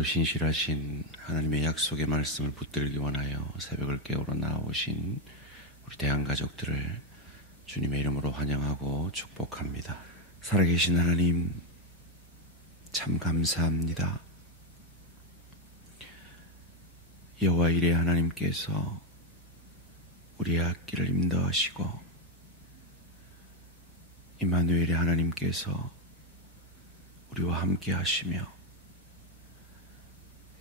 오늘도 신실하신 하나님의 약속의 말씀을 붙들기 원하여 새벽을 깨우러 나오신 우리 대한가족들을 주님의 이름으로 환영하고 축복합니다. 살아계신 하나님, 참 감사합니다. 여호와 이레 하나님께서 우리의 앞길을 인도하시고 임마누엘의 하나님께서 우리와 함께 하시며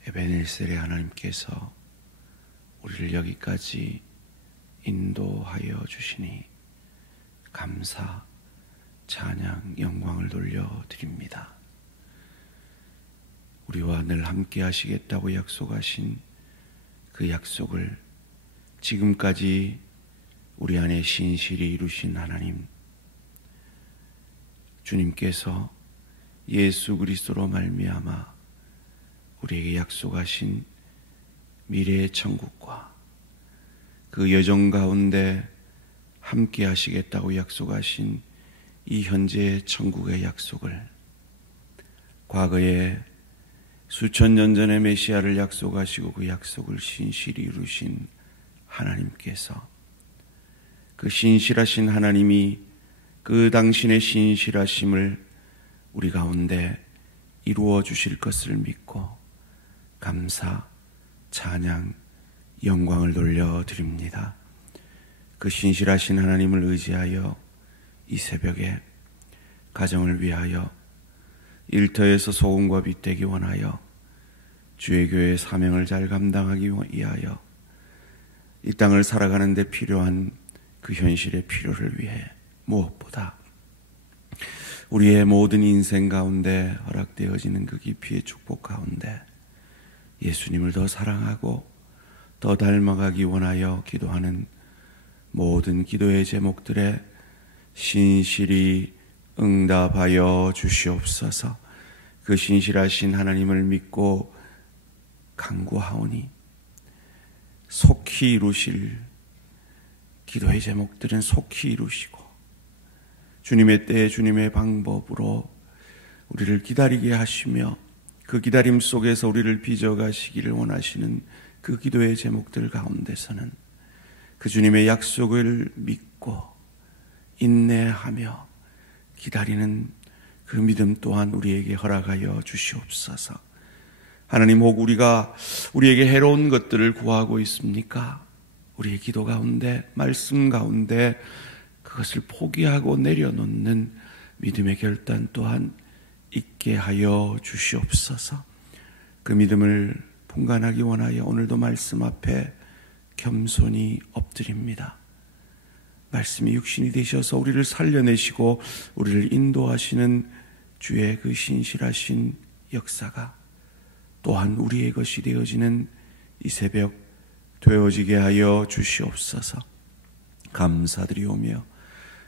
에베네셀의 하나님께서 우리를 여기까지 인도하여 주시니 감사, 찬양, 영광을 돌려드립니다. 우리와 늘 함께 하시겠다고 약속하신 그 약속을 지금까지 우리 안에 신실히 이루신 하나님, 주님께서 예수 그리스도로 말미암아 우리에게 약속하신 미래의 천국과 그 여정 가운데 함께 하시겠다고 약속하신 이 현재의 천국의 약속을, 과거에 수천 년 전에 메시아를 약속하시고 그 약속을 신실히 이루신 하나님께서, 그 신실하신 하나님이 그 당신의 신실하심을 우리 가운데 이루어 주실 것을 믿고 감사, 찬양, 영광을 돌려드립니다. 그 신실하신 하나님을 의지하여 이 새벽에 가정을 위하여 일터에서 소금과 빛 되기 원하여 주의 교회의 사명을 잘 감당하기 위하여 이 땅을 살아가는 데 필요한 그 현실의 필요를 위해 무엇보다 우리의 모든 인생 가운데 허락되어지는 그 깊이의 축복 가운데 예수님을 더 사랑하고 더 닮아가기 원하여 기도하는 모든 기도의 제목들에 신실히 응답하여 주시옵소서. 그 신실하신 하나님을 믿고 간구하오니 속히 이루실 기도의 제목들은 속히 이루시고 주님의 때에 주님의 방법으로 우리를 기다리게 하시며 그 기다림 속에서 우리를 빚어가시기를 원하시는 그 기도의 제목들 가운데서는 그 주님의 약속을 믿고 인내하며 기다리는 그 믿음 또한 우리에게 허락하여 주시옵소서. 하나님, 혹 우리가 우리에게 해로운 것들을 구하고 있습니까? 우리의 기도 가운데, 말씀 가운데 그것을 포기하고 내려놓는 믿음의 결단 또한 있게 하여 주시옵소서. 그 믿음을 분간하기 원하여 오늘도 말씀 앞에 겸손히 엎드립니다. 말씀이 육신이 되셔서 우리를 살려내시고 우리를 인도하시는 주의 그 신실하신 역사가 또한 우리의 것이 되어지는 이 새벽 되어지게 하여 주시옵소서. 감사드리오며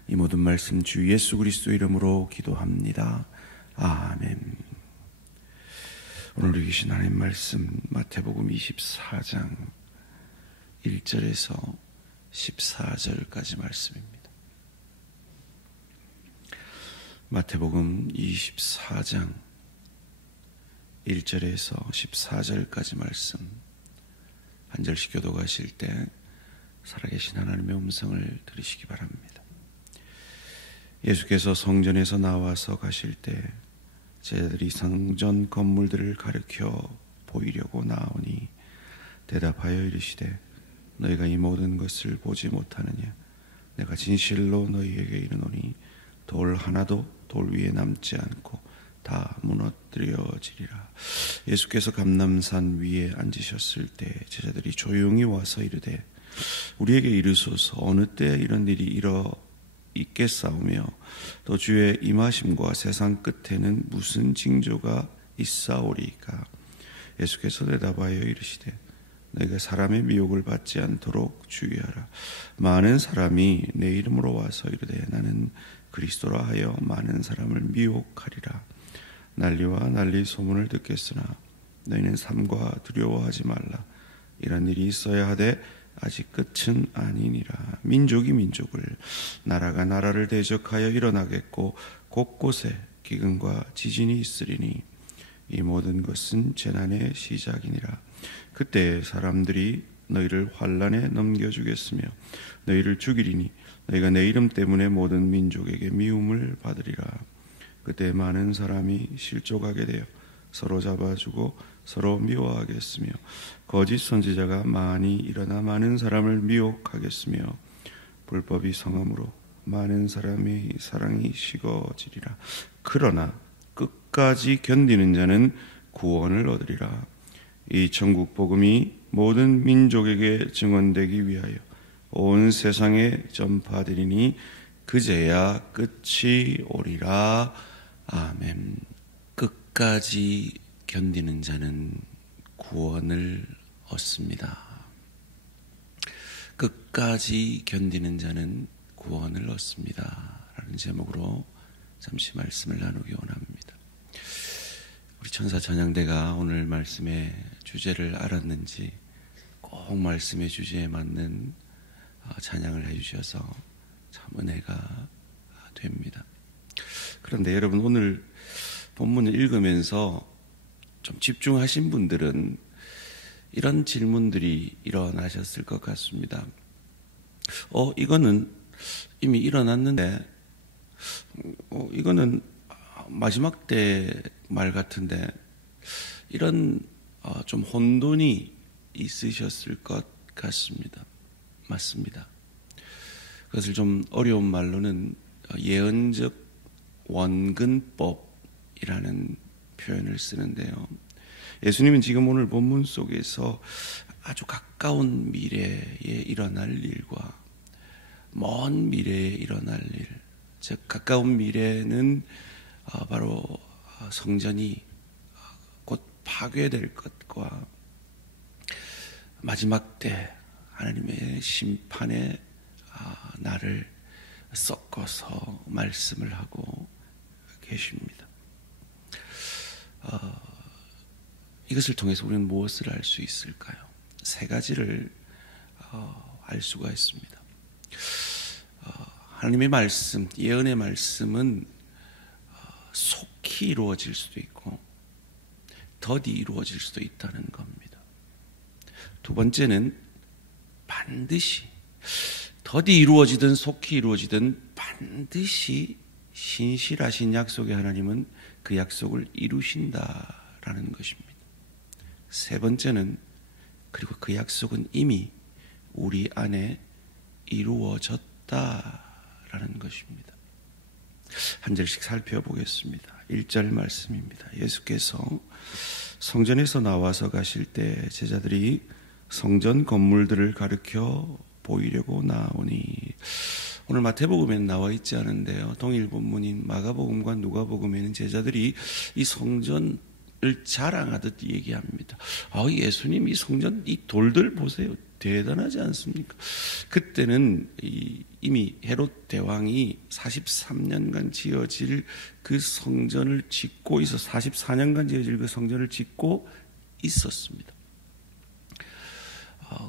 이 모든 말씀 주 예수 그리스도 이름으로 기도합니다. 아멘. 오늘 읽으신 하나님 말씀 마태복음 24장 1절에서 14절까지 말씀입니다. 마태복음 24장 1절에서 14절까지 말씀, 한 절씩 교독하실 때 살아계신 하나님의 음성을 들으시기 바랍니다. 예수께서 성전에서 나와서 가실 때 제자들이 성전 건물들을 가리켜 보이려고 나오니 대답하여 이르시되 너희가 이 모든 것을 보지 못하느냐? 내가 진실로 너희에게 이르노니 돌 하나도 돌 위에 남지 않고 다 무너뜨려지리라. 예수께서 감람산 위에 앉으셨을 때 제자들이 조용히 와서 이르되 우리에게 이르소서 어느 때 이런 일이 있겠사오며 또 주의 임하심과 세상 끝에는 무슨 징조가 있사오리까? 예수께서 대답하여 이르시되 너희가 사람의 미혹을 받지 않도록 주의하라. 많은 사람이 내 이름으로 와서 이르되 나는 그리스도라 하여 많은 사람을 미혹하리라. 난리와 난리 소문을 듣겠으나 너희는 삼가 두려워하지 말라. 이런 일이 있어야 하되 아직 끝은 아니니라. 민족이 민족을, 나라가 나라를 대적하여 일어나겠고 곳곳에 기근과 지진이 있으리니 이 모든 것은 재난의 시작이니라. 그때 사람들이 너희를 환난에 넘겨주겠으며 너희를 죽이리니 너희가 내 이름 때문에 모든 민족에게 미움을 받으리라. 그때 많은 사람이 실족하게 되어 서로 잡아주고 서로 미워하겠으며 거짓 선지자가 많이 일어나 많은 사람을 미혹하겠으며 불법이 성함으로 많은 사람의 사랑이 식어지리라. 그러나 끝까지 견디는 자는 구원을 얻으리라. 이 천국 복음이 모든 민족에게 증언되기 위하여 온 세상에 전파되리니 그제야 끝이 오리라. 아멘. 끝까지 견디는 자는 구원을 얻습니다. 끝까지 견디는 자는 구원을 얻습니다. 라는 제목으로 잠시 말씀을 나누기 원합니다. 우리 천사 찬양대가 오늘 말씀의 주제를 알았는지 꼭 말씀의 주제에 맞는 찬양을 해주셔서 참 은혜가 됩니다. 그런데 여러분, 오늘 본문을 읽으면서 좀 집중하신 분들은 이런 질문들이 일어나셨을 것 같습니다. 이거는 이미 일어났는데, 이거는 마지막 때 말 같은데, 이런 좀 혼돈이 있으셨을 것 같습니다. 맞습니다. 그것을 좀 어려운 말로는 예언적 원근법이라는 표현을 쓰는데요. 예수님은 지금 오늘 본문 속에서 아주 가까운 미래에 일어날 일과 먼 미래에 일어날 일, 즉 가까운 미래는 바로 성전이 곧 파괴될 것과 마지막 때 하나님의 심판의 날을 섞어서 말씀을 하고 계십니다. 이것을 통해서 우리는 무엇을 알 수 있을까요? 세 가지를 알 수가 있습니다. 하나님의 말씀, 예언의 말씀은 속히 이루어질 수도 있고 더디 이루어질 수도 있다는 겁니다. 두 번째는 반드시, 더디 이루어지든 속히 이루어지든 반드시 신실하신 약속의 하나님은 그 약속을 이루신다라는 것입니다. 세 번째는, 그리고 그 약속은 이미 우리 안에 이루어졌다라는 것입니다. 한 절씩 살펴보겠습니다. 1절 말씀입니다. 예수께서 성전에서 나와서 가실 때 제자들이 성전 건물들을 가르쳐 보이려고 나오니, 오늘 마태복음에는 나와 있지 않은데요, 동일 본문인 마가복음과 누가복음에는 제자들이 이 성전을 자랑하듯 얘기합니다. 예수님, 이 성전, 이 돌들 보세요, 대단하지 않습니까? 그때는 이미 헤롯 대왕이 43년간 지어질 그 성전을 짓고 있어 44년간 지어질 그 성전을 짓고 있었습니다.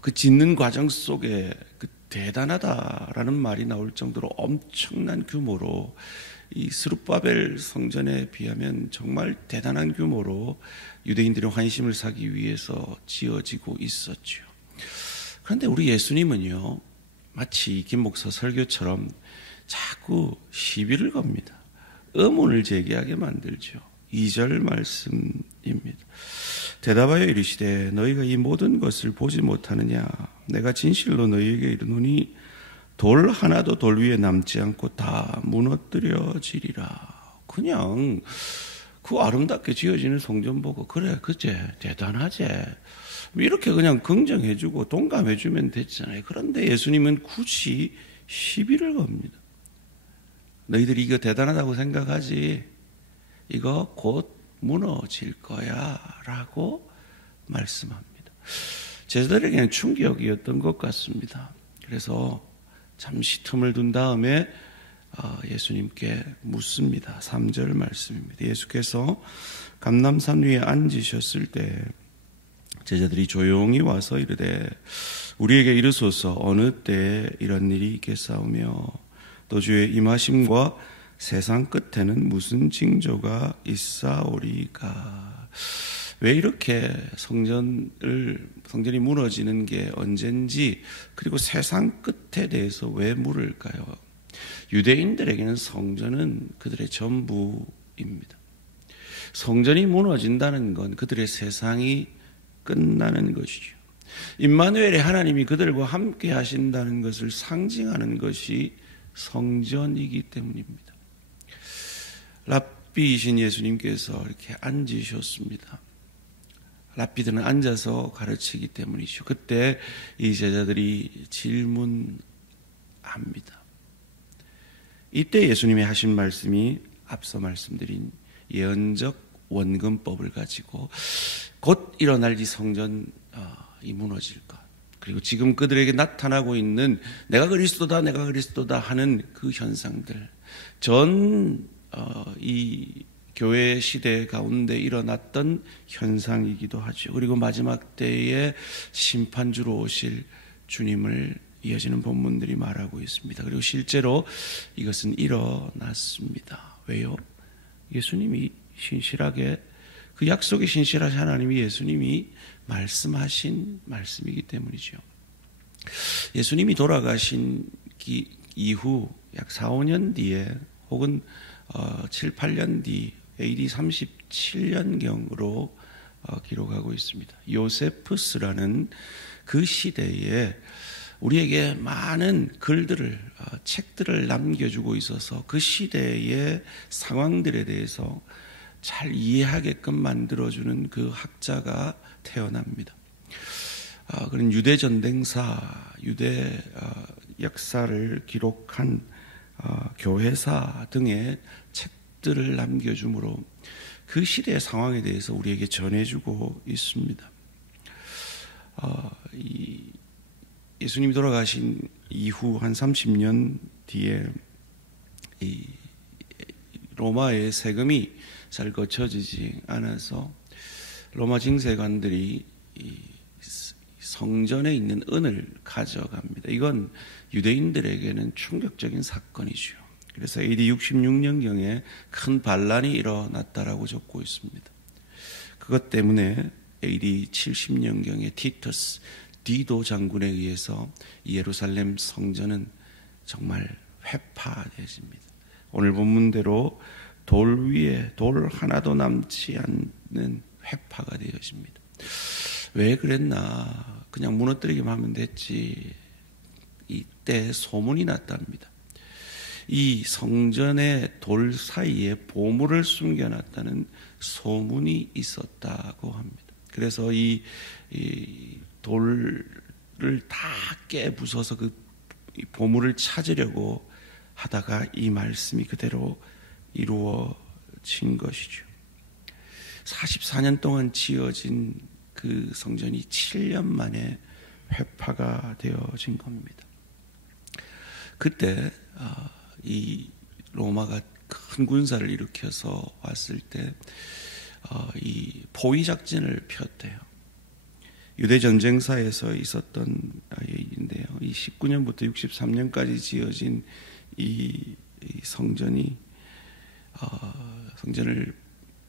그 짓는 과정 속에 그 대단하다라는 말이 나올 정도로 엄청난 규모로, 이 스룹바벨 성전에 비하면 정말 대단한 규모로 유대인들의 환심을 사기 위해서 지어지고 있었죠. 그런데 우리 예수님은요, 마치 김 목사 설교처럼 자꾸 시비를 겁니다. 의문을 제기하게 만들죠. 2절 말씀입니다. 대답하여 이르시되 너희가 이 모든 것을 보지 못하느냐? 내가 진실로 너희에게 이르노니 돌 하나도 돌 위에 남지 않고 다 무너뜨려지리라. 그냥 그 아름답게 지어지는 성전 보고 그래, 그제 대단하지, 이렇게 그냥 긍정해주고 동감해주면 됐잖아요. 그런데 예수님은 굳이 시비를 겁니다. 너희들이 이거 대단하다고 생각하지? 이거 곧 무너질 거야 라고 말씀합니다. 제자들에게는 충격이었던 것 같습니다. 그래서 잠시 틈을 둔 다음에 예수님께 묻습니다. 3절 말씀입니다. 예수께서 감람산 위에 앉으셨을 때 제자들이 조용히 와서 이르되 우리에게 이르소서 어느 때에 이런 일이 있겠사오며 또 주의 임하심과 세상 끝에는 무슨 징조가 있사오리까. 왜 이렇게 성전이 무너지는 게 언젠지, 그리고 세상 끝에 대해서 왜 물을까요? 유대인들에게는 성전은 그들의 전부입니다. 성전이 무너진다는 건 그들의 세상이 끝나는 것이죠. 임마누엘의 하나님이 그들과 함께 하신다는 것을 상징하는 것이 성전이기 때문입니다. 랍비이신 예수님께서 이렇게 앉으셨습니다. 랍비들은 앉아서 가르치기 때문이죠. 그때 이 제자들이 질문합니다. 이때 예수님이 하신 말씀이 앞서 말씀드린 예언적 원근법을 가지고 곧 일어날 이 성전이 무너질 것, 그리고 지금 그들에게 나타나고 있는 내가 그리스도다 하는 그 현상들, 이 교회 시대 가운데 일어났던 현상이기도 하죠. 그리고 마지막 때에 심판주로 오실 주님을 이어지는 본문들이 말하고 있습니다. 그리고 실제로 이것은 일어났습니다. 왜요? 예수님이 신실하게, 그 약속이 신실하신 하나님이 예수님이 말씀하신 말씀이기 때문이죠. 예수님이 돌아가신 이후 약 4, 5년 뒤에, 혹은 7, 8년 뒤 AD 37년경으로 기록하고 있습니다. 요세푸스라는 그 시대에 우리에게 많은 글들을, 책들을 남겨주고 있어서 그 시대의 상황들에 대해서 잘 이해하게끔 만들어주는 그 학자가 태어납니다. 그런 유대 전쟁사, 유대 역사를 기록한 교회사 등의 책들을 남겨주므로 그 시대의 상황에 대해서 우리에게 전해주고 있습니다. 예수님이 돌아가신 이후 한 30년 뒤에 이 로마의 세금이 잘 거쳐지지 않아서 로마 징세관들이 이 성전에 있는 은을 가져갑니다. 이건 유대인들에게는 충격적인 사건이죠. 그래서 AD 66년경에 큰 반란이 일어났다라고 적고 있습니다. 그것 때문에 AD 70년경에 티투스 디도 장군에 의해서 예루살렘 성전은 정말 회파되어집니다. 오늘 본문대로 돌 위에 돌 하나도 남지 않는 회파가 되어집니다. 왜 그랬나? 그냥 무너뜨리기만 하면 됐지. 이때 소문이 났답니다. 이 성전의 돌 사이에 보물을 숨겨놨다는 소문이 있었다고 합니다. 그래서 이 돌을 다 깨부숴서 그 보물을 찾으려고 하다가 이 말씀이 그대로 이루어진 것이죠. 44년 동안 지어진 그 성전이 7년 만에 회파가 되어진 겁니다. 그때 이 로마가 큰 군사를 일으켜서 왔을 때 이 포위 작전을 폈대요. 유대 전쟁사에서 있었던 얘기인데요. 이 19년부터 63년까지 지어진 이 성전을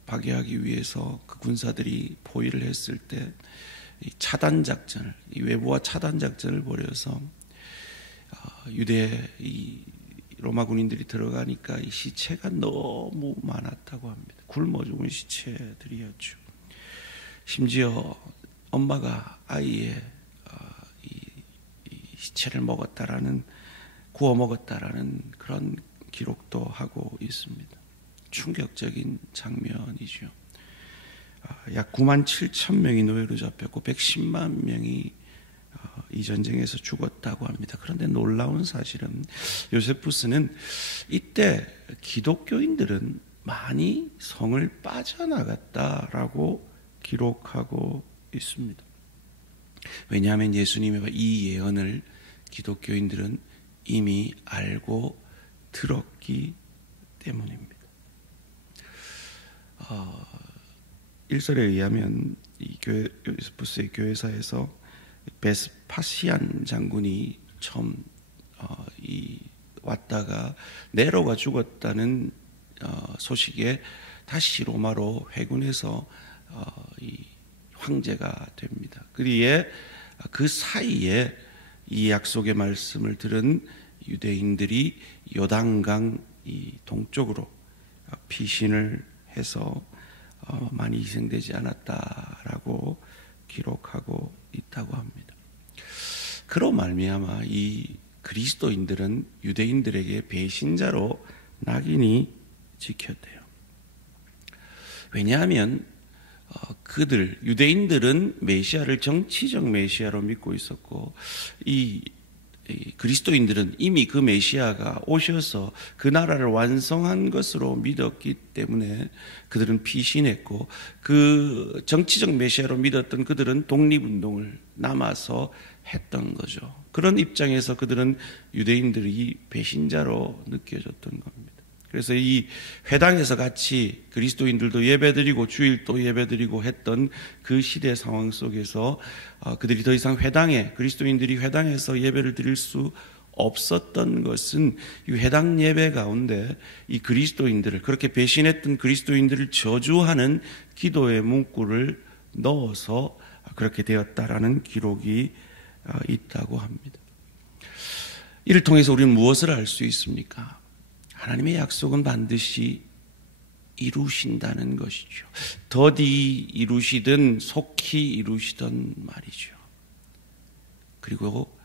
파괴하기 위해서 그 군사들이 포위를 했을 때 이 차단 작전을, 이 외부와 차단 작전을 벌여서 유대 이 로마 군인들이 들어가니까 이 시체가 너무 많았다고 합니다. 굶어 죽은 시체들이었죠. 심지어 엄마가 아이의 이 시체를 구워 먹었다라는 그런 기록도 하고 있습니다. 충격적인 장면이죠. 약 9만 7천 명이 노예로 잡혔고 110만 명이 이 전쟁에서 죽었다고 합니다. 그런데 놀라운 사실은 요세푸스는 이때 기독교인들은 많이 성을 빠져나갔다라고 기록하고 있습니다. 왜냐하면 예수님의 이 예언을 기독교인들은 이미 알고 들었기 때문입니다. 1절에 의하면 이 요세푸스의 교회사에서 베스파시안 장군이 처음 살았다가 네로가 죽었다는 소식에 다시 로마로 회군해서 이 황제가 됩니다. 그리에 그 사이에 이 약속의 말씀을 들은 유대인들이 요단강 이 동쪽으로 피신을 해서 많이 희생되지 않았다라고 기록하고 있다고 합니다. 그로 말미암아 이 그리스도인들은 유대인들에게 배신자로 낙인이 찍혔대요. 왜냐하면 그들 유대인들은 메시아를 정치적 메시아로 믿고 있었고 이 그리스도인들은 이미 그 메시아가 오셔서 그 나라를 완성한 것으로 믿었기 때문에 그들은 피신했고, 그 정치적 메시아로 믿었던 그들은 독립운동을 남아서 했던 거죠. 그런 입장에서 그들은 유대인들이 배신자로 느껴졌던 겁니다. 그래서 이 회당에서 같이 그리스도인들도 예배드리고 주일도 예배드리고 했던 그 시대 상황 속에서 그들이 더 이상 그리스도인들이 회당에서 예배를 드릴 수 없었던 것은 이 회당 예배 가운데 이 그리스도인들을, 그렇게 배신했던 그리스도인들을 저주하는 기도의 문구를 넣어서 그렇게 되었다라는 기록이 있다고 합니다. 이를 통해서 우리는 무엇을 알 수 있습니까? 하나님의 약속은 반드시 이루신다는 것이죠. 더디 이루시든 속히 이루시든 말이죠. 그리고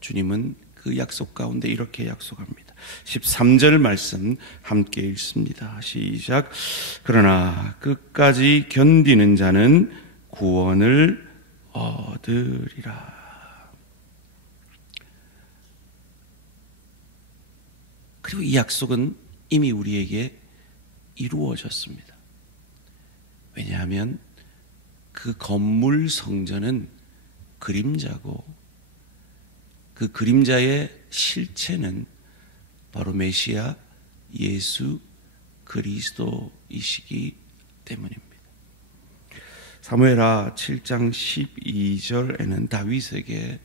주님은 그 약속 가운데 이렇게 약속합니다. 13절 말씀 함께 읽습니다. 시작. 그러나 끝까지 견디는 자는 구원을 얻으리라. 그리고 이 약속은 이미 우리에게 이루어졌습니다. 왜냐하면 그 건물 성전은 그림자고, 그 그림자의 실체는 바로 메시아 예수 그리스도이시기 때문입니다. 사무엘하 7장 12절에는 다윗에게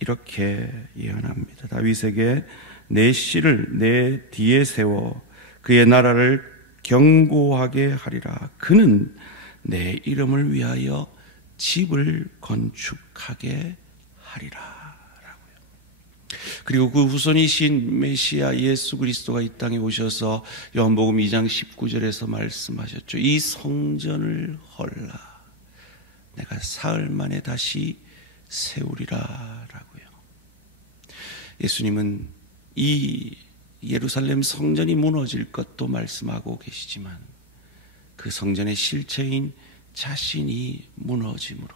이렇게 예언합니다. 다윗에게 내 씨를 내 뒤에 세워 그의 나라를 견고하게 하리라. 그는 내 이름을 위하여 집을 건축하게 하리라. 라고요. 그리고 그 후손이신 메시아 예수 그리스도가 이 땅에 오셔서 요한복음 2장 19절에서 말씀하셨죠. 이 성전을 헐라. 내가 사흘 만에 다시 세우리라. 라고요. 예수님은 이 예루살렘 성전이 무너질 것도 말씀하고 계시지만 그 성전의 실체인 자신이 무너짐으로,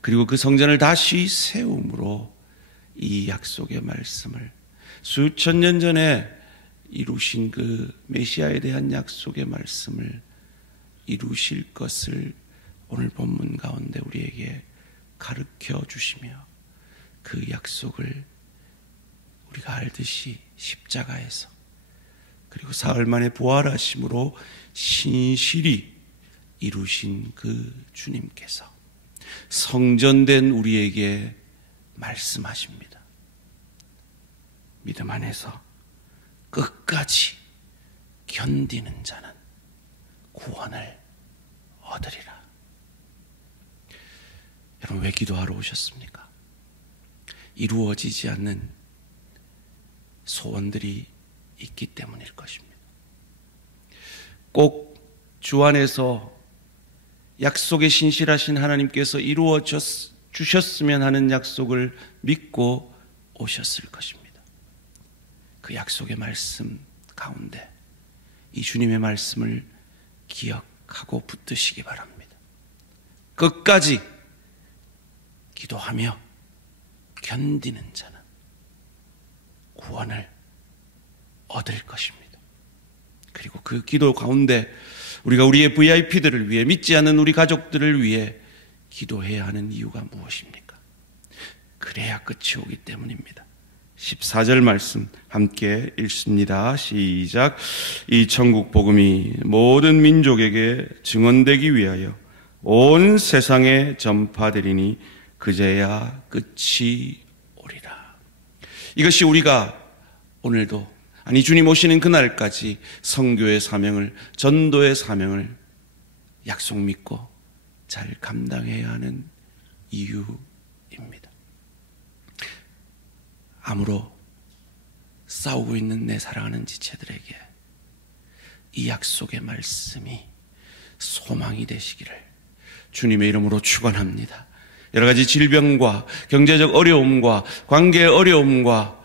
그리고 그 성전을 다시 세움으로 이 약속의 말씀을, 수천 년 전에 이루신 그 메시아에 대한 약속의 말씀을 이루실 것을 오늘 본문 가운데 우리에게 가르쳐 주시며, 그 약속을 우리가 알듯이 십자가에서, 그리고 사흘 만에 부활하심으로 신실히 이루신 그 주님께서 성전된 우리에게 말씀하십니다. 믿음 안에서 끝까지 견디는 자는 구원을 얻으리라. 여러분, 왜 기도하러 오셨습니까? 이루어지지 않는 소원들이 있기 때문일 것입니다. 꼭 주 안에서 약속에 신실하신 하나님께서 이루어 주셨으면 하는 약속을 믿고 오셨을 것입니다. 그 약속의 말씀 가운데 이 주님의 말씀을 기억하고 붙드시기 바랍니다. 끝까지 기도하며 견디는 자는 구원을 얻을 것입니다. 그리고 그 기도 가운데 우리가 우리의 VIP들을 위해, 믿지 않는 우리 가족들을 위해 기도해야 하는 이유가 무엇입니까? 그래야 끝이 오기 때문입니다. 14절 말씀 함께 읽습니다. 시작. 이 천국 복음이 모든 민족에게 증언되기 위하여 온 세상에 전파되리니 그제야 끝이 오리라. 이것이 우리가 오늘도, 아니 주님 오시는 그날까지 선교의 사명을, 전도의 사명을 약속 믿고 잘 감당해야 하는 이유입니다. 암으로 싸우고 있는 내 사랑하는 지체들에게 이 약속의 말씀이 소망이 되시기를 주님의 이름으로 축원합니다. 여러 가지 질병과 경제적 어려움과 관계의 어려움과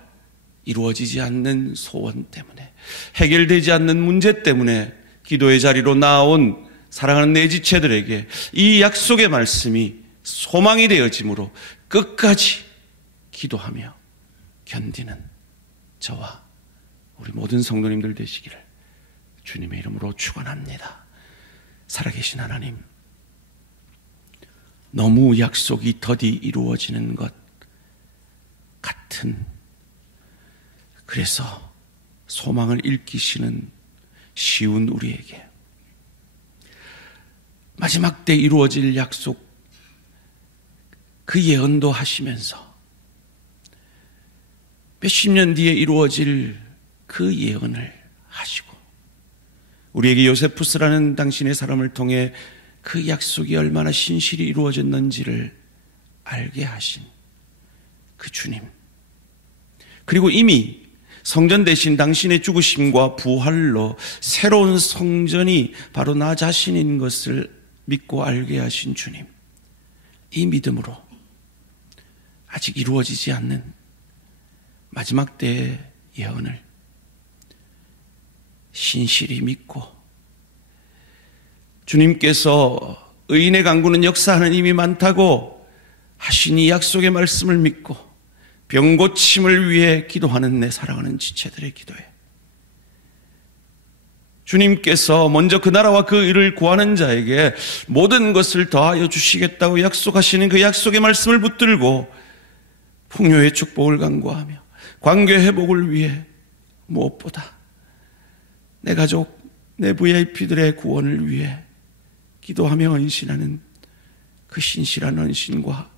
이루어지지 않는 소원 때문에, 해결되지 않는 문제 때문에 기도의 자리로 나온 사랑하는 내 지체들에게 이 약속의 말씀이 소망이 되어짐으로 끝까지 기도하며 견디는 저와 우리 모든 성도님들 되시기를 주님의 이름으로 축원합니다. 살아계신 하나님, 너무 약속이 더디 이루어지는 것 같은, 그래서 소망을 잃기시는 쉬운 우리에게 마지막 때 이루어질 약속, 그 예언도 하시면서 몇십 년 뒤에 이루어질 그 예언을 하시고, 우리에게 요세푸스라는 당신의 사람을 통해 그 약속이 얼마나 신실히 이루어졌는지를 알게 하신 그 주님, 그리고 이미 성전 대신 당신의 죽으심과 부활로 새로운 성전이 바로 나 자신인 것을 믿고 알게 하신 주님, 이 믿음으로 아직 이루어지지 않는 마지막 때의 예언을 신실히 믿고, 주님께서 의인의 강구는 역사하는 힘이 많다고 하신 이 약속의 말씀을 믿고 병 고침을 위해 기도하는 내 사랑하는 지체들의 기도에 주님께서 먼저 그 나라와 그 의를 구하는 자에게 모든 것을 더하여 주시겠다고 약속하시는 그 약속의 말씀을 붙들고 풍요의 축복을 간구하며 관계 회복을 위해 무엇보다 내 가족, 내 VIP들의 구원을 위해 기도하며 헌신하는 그 신실한 헌신과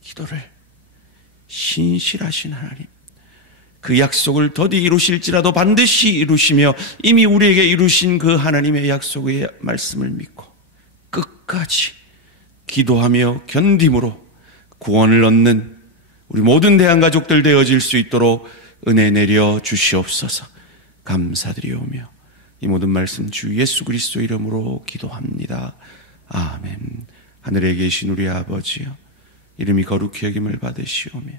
기도를 신실하신 하나님, 그 약속을 더디 이루실지라도 반드시 이루시며 이미 우리에게 이루신 그 하나님의 약속의 말씀을 믿고 끝까지 기도하며 견딤으로 구원을 얻는 우리 모든 대한가족들 되어질 수 있도록 은혜 내려 주시옵소서. 감사드리오며 이 모든 말씀 주 예수 그리스도 이름으로 기도합니다. 아멘. 하늘에 계신 우리 아버지여, 이름이 거룩히 여김을 받으시오며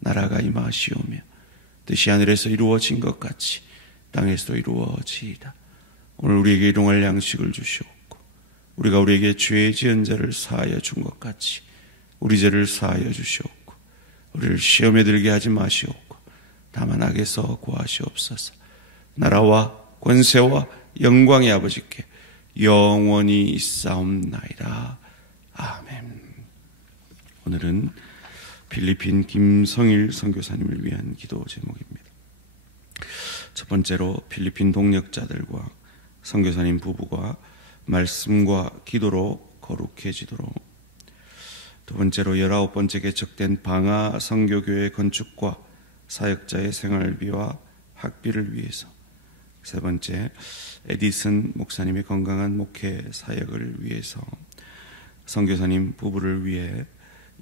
나라가 임하시오며 뜻이 하늘에서 이루어진 것 같이 땅에서도 이루어지이다. 오늘 우리에게 일용할 양식을 주시옵고 우리가 우리에게 죄 지은 자를 사하여 준 것 같이 우리 죄를 사하여 주시옵고 우리를 시험에 들게 하지 마시옵고 다만 악에서 구하시옵소서. 나라와 권세와 영광의 아버지께 영원히 있사옵나이다. 아멘. 오늘은 필리핀 김성일 선교사님을 위한 기도 제목입니다. 첫 번째로 필리핀 동역자들과 선교사님 부부가 말씀과 기도로 거룩해지도록, 두 번째로 19번째 개척된 방아 선교교회 건축과 사역자의 생활비와 학비를 위해서, 세 번째 에디슨 목사님의 건강한 목회 사역을 위해서, 선교사님 부부를 위해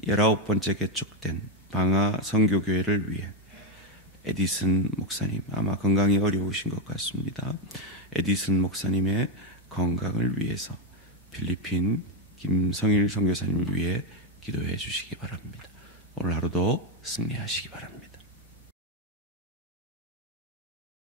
19번째 개척된 방아 선교교회를 위해 에디슨 목사님, 아마 건강이 어려우신 것 같습니다. 에디슨 목사님의 건강을 위해서 필리핀 김성일 선교사님을 위해 기도해 주시기 바랍니다. 오늘 하루도 승리하시기 바랍니다.